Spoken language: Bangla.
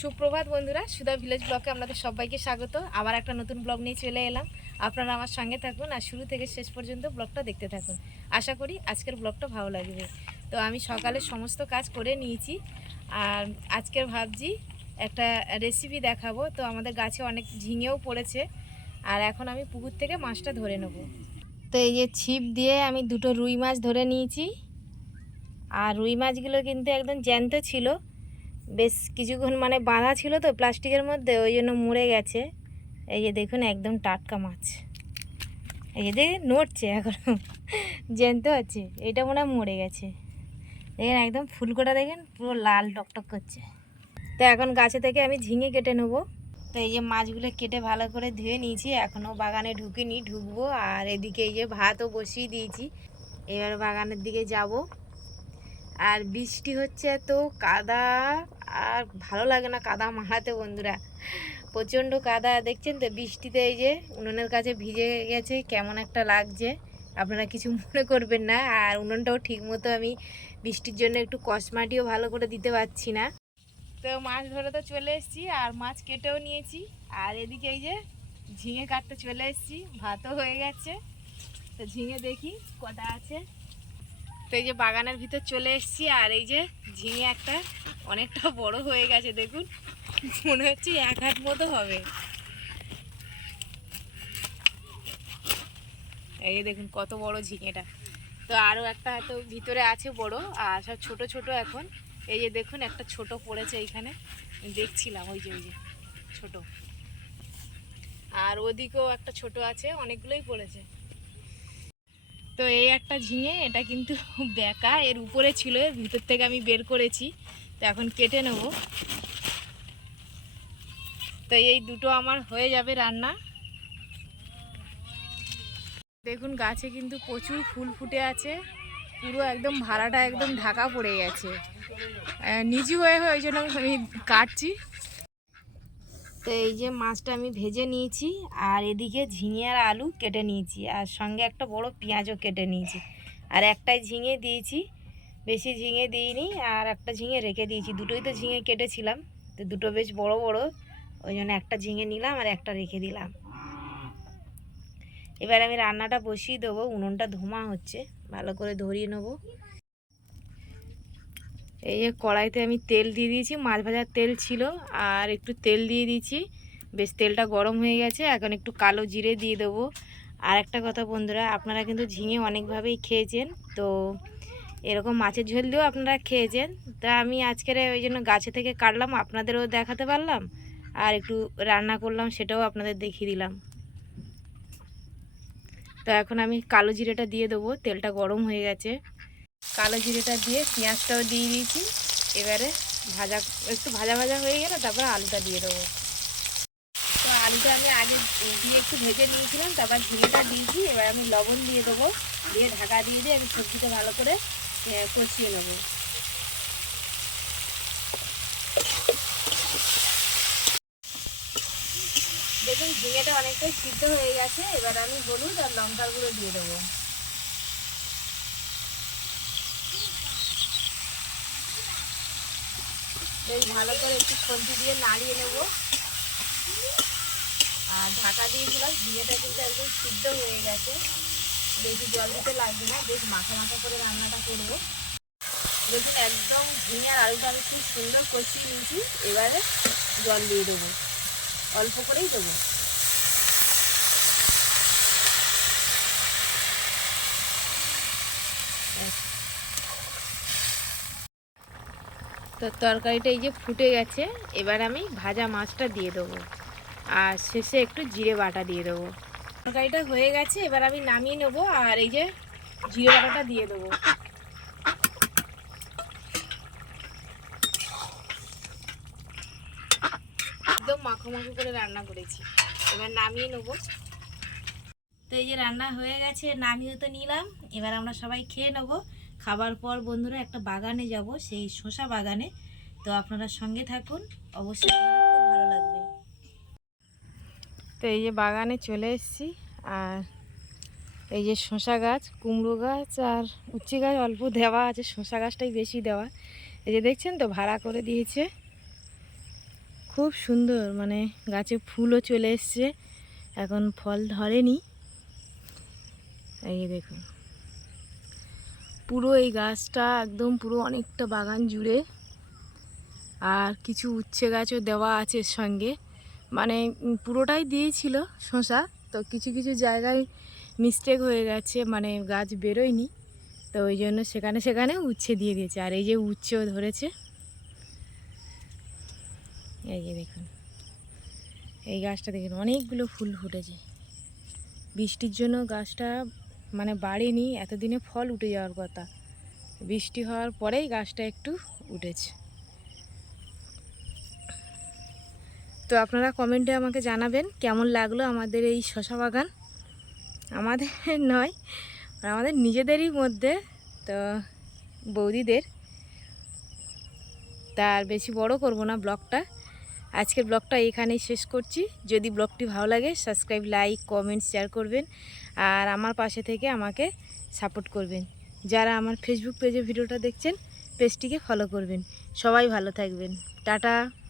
সুপ্রভাত বন্ধুরা, সুধা ভিলেজ ব্লকে আপনাদের সবাইকে স্বাগত। আবার একটা নতুন ব্লগ নিয়ে চলে এলাম। আপনারা আমার সঙ্গে থাকুন আর শুরু থেকে শেষ পর্যন্ত ব্লগটা দেখতে থাকুন। আশা করি আজকের ব্লগটা ভালো লাগবে। তো আমি সকালে সমস্ত কাজ করে নিয়েছি। আর আজকের ভাবছি একটা রেসিপি দেখাবো। তো আমাদের গাছে অনেক ঝিঙেও পড়েছে। আর এখন আমি পুকুর থেকে মাছটা ধরে নেব। তো এই যে ছিপ দিয়ে আমি দুটো রুই মাছ ধরে নিয়েছি। আর রুই মাছগুলো কিন্তু একদম জ্যান্ত ছিল। বেশ কিছুক্ষণ মানে বাঁধা ছিল তো প্লাস্টিকের মধ্যে, ওই জন্য মরে গেছে। এই যে দেখুন, একদম টাটকা মাছ। এই যে দেখে নড়ছে এখন। জ্যান্ত আছে এটা মনে হয় মরে গেছে। দেখেন, একদম ফুলকোটা দেখেন, পুরো লাল টকটক করছে। তো এখন গাছে থেকে আমি ঝিঙে কেটে নেব। তো এই যে মাছগুলো কেটে ভালো করে ধুয়ে নিয়েছি। এখনও বাগানে ঢুকিনি, ঢুকবো। আর এদিকে এই যে ভাতও বসিয়ে দিয়েছি। এবার বাগানের দিকে যাব। আর বৃষ্টি হচ্ছে তো কাদা, আর ভালো লাগে না কাদা মারাতে বন্ধুরা। প্রচণ্ড কাদা, দেখছেন তো বৃষ্টিতে এই যে উনুনের কাছে ভিজে গেছে, কেমন একটা লাগছে। আপনারা কিছু মনে করবেন না, আর উনুনটাও ঠিক মতো আমি বৃষ্টির জন্য একটু কসমাটিও ভালো করে দিতে পারছি না। তো মাছ ধরে তো চলে এসেছি, আর মাছ কেটেও নিয়েছি। আর এদিকে এই যে ঝিঙে কাটতে চলে এসেছি, ভাতও হয়ে গেছে। তো ঝিঙে দেখি কটা আছে। তো এই যে বাগানের ভিতর চলে এসেছি, আর এই যে ঝিঙে একটা অনেকটা বড় হয়ে গেছে, দেখুন। মনে হচ্ছে এক হাত মতো হবে। এই দেখুন কত বড় ঝিঙেটা। তো আরও একটা হয়তো ভিতরে আছে বড়, আর সব ছোট ছোট এখন। এই যে দেখুন, একটা ছোট পড়েছে এইখানে। দেখছিলাম, ওই যে ওই যে, ছোট। আর ওদিকেও একটা ছোট আছে, অনেকগুলোই পড়েছে। তো এই একটা ঝিঙে, এটা কিন্তু বেকা, এর উপরে ছিল ভিতর থেকে আমি বের করেছি। তো এখন কেটে নেব। তো এই দুটো আমার হয়ে যাবে রান্না। দেখুন, গাছে কিন্তু প্রচুর ফুল ফুটে আছে। পুরো একদম ভাড়াটা একদম ঢাকা পড়ে গেছে। নিচু হয়ে হয়ে ওই জন্য আমি কাটছি। তো এই যে মাছটা আমি ভেজে নিয়েছি আর এদিকে ঝিঙে আর আলু কেটে নিয়েছি আর সঙ্গে একটা বড় পেঁয়াজও কেটে নিয়েছি। আর একটাই ঝিঙে দিয়েছি, বেশি ঝিঙে দিইনি আর একটা ঝিঙে রেখে দিয়েছি। দুটোই তো ঝিঙে কেটেছিলাম, তো দুটো বেশ বড় বড়, ওই জন্য একটা ঝিঙে নিলাম আর একটা রেখে দিলাম। এবার আমি রান্নাটা বসিয়ে দেবো, উনুনটা ধোঁয়া হচ্ছে, ভালো করে ধরিয়ে নেব। এই যে কড়াইতে আমি তেল দিয়ে দিয়েছি, মাছ ভাজার তেল ছিল, আর একটু তেল দিয়ে দিয়েছি। বেশ, তেলটা গরম হয়ে গেছে, এখন একটু কালো জিরে দিয়ে দেবো। আর একটা কথা বন্ধুরা, আপনারা কিন্তু ঝিঙে অনেকভাবেই খেয়েছেন, তো এরকম মাছের ঝোল দিয়েও আপনারা খেয়েছেন। তা আমি আজকের ওই জন্য গাছে থেকে কাটলাম, আপনাদেরও দেখাতে পারলাম, আর একটু রান্না করলাম, সেটাও আপনাদের দেখিয়ে দিলাম। তো এখন আমি কালো জিরেটা দিয়ে দেবো, তেলটা গরম হয়ে গেছে। কালো জিরেটা দিয়ে পেঁয়াজটাও দিয়ে দিয়েছি। এবারে ভাজা, একটু ভাজা ভাজা হয়ে গেলে তারপর আলুটা দিয়ে দেবো। তো আলুটা আমি আগে দিয়ে একটু ভেজে নিয়েছিলাম, তারপর ঝিঙেটা দিয়েছি এবার আমি লবণ দিয়ে দেবো। দিয়ে ঢাকা দিয়ে দিয়ে আমি সবজিটা ভালো করে কষিয়ে নেব। দেখুন ঝিঙেটা অনেকটাই সিদ্ধ হয়ে গেছে, এবার আমি হলুদ আর লঙ্কার গুঁড়ো দিয়ে দেবো। বেশ ভালো করে একটু খন্তি দিয়ে নাড়িয়ে নেব। আর ঢাকা দিয়েছিলাম ঝিঙেটা কিন্তু একদম সিদ্ধ হয়ে গেছে। বেশি জল দিতে লাগবে না, বেশ মাখা মাখা করে রান্নাটা করব। দেখুন, একদম ঝিঙে আর আলুটা আমি খুব সুন্দর কষিয়ে নিয়েছি এবারে জল দিয়ে দেবো। অল্প করেই দেবো। তো তরকারিটা এই যে ফুটে গেছে, এবার আমি ভাজা মাছটা দিয়ে দেবো। আর শেষে একটু জিরে বাটা দিয়ে দেবো। তরকারিটা হয়ে গেছে, এবার আমি নামিয়ে নেব আর এই যে জিরে বাটাটা দিয়ে দেবো। একদম মাখো মাখো করে রান্না করেছি। এবার নামিয়ে নেব। তো এই যে রান্না হয়ে গেছে, নামিয়ে তো নিলাম। এবার আমরা সবাই খেয়ে নেব। খাবার পর বন্ধুরা একটা বাগানে যাব, সেই শসা বাগানে। তো আপনারা সঙ্গে থাকুন, অবশ্যই খুব ভালো লাগবে। তো এই যে বাগানে চলে এসেছি, আর এই যে শসা গাছ, কুমড়ো গাছ আর উচ্ছে গাছ, অল্প দেওয়া আছে, শসা গাছটাই বেশি দেওয়া। এই যে দেখছেন তো, ভাড়া করে দিয়েছে। খুব সুন্দর মানে গাছে ফুলও চলে এসছে, এখন ফল ধরেনি। এই যে দেখুন, পুরো এই গাছটা একদম পুরো অনেকটা বাগান জুড়ে আর কিছু উচ্ছে গাছও দেওয়া আছে এর সঙ্গে। মানে পুরোটাই দিয়েছিল শশা তো কিছু কিছু জায়গায় মিস্টেক হয়ে গেছে মানে গাছ বেরোয়নি। তো ওই জন্য সেখানে সেখানে উচ্ছে দিয়ে দিয়েছে। আর এই যে উচ্ছেও ধরেছে। এই যে দেখুন। এই গাছটা দেখুন, অনেকগুলো ফুল ফুটেছে। বৃষ্টির জন্য গাছটা মানে বাড়েনি, এতদিনে ফল উঠে যাওয়ার কথা। বৃষ্টি হওয়ার পরেই গাছটা একটু উঠেছে। তো আপনারা কমেন্টে আমাকে জানাবেন কেমন লাগল আমাদের এই শশা বাগান। আমাদের নয় আমাদের নিজেদেরই মধ্যে তো বৌদিদের। তার বেশি বড় করব না ব্লগটা। আজকের ব্লগটা এখানেই শেষ করছি। যদি ব্লগটি ভালো লাগে, সাবস্ক্রাইব, লাইক, কমেন্ট, শেয়ার করবেন। আর আমার পাশে থেকে আমাকে সাপোর্ট করবেন। যারা আমার ফেসবুক পেজে ভিডিওটা দেখছেন পেজটিকে ফলো করবেন। সবাই ভালো থাকবেন। টাটা।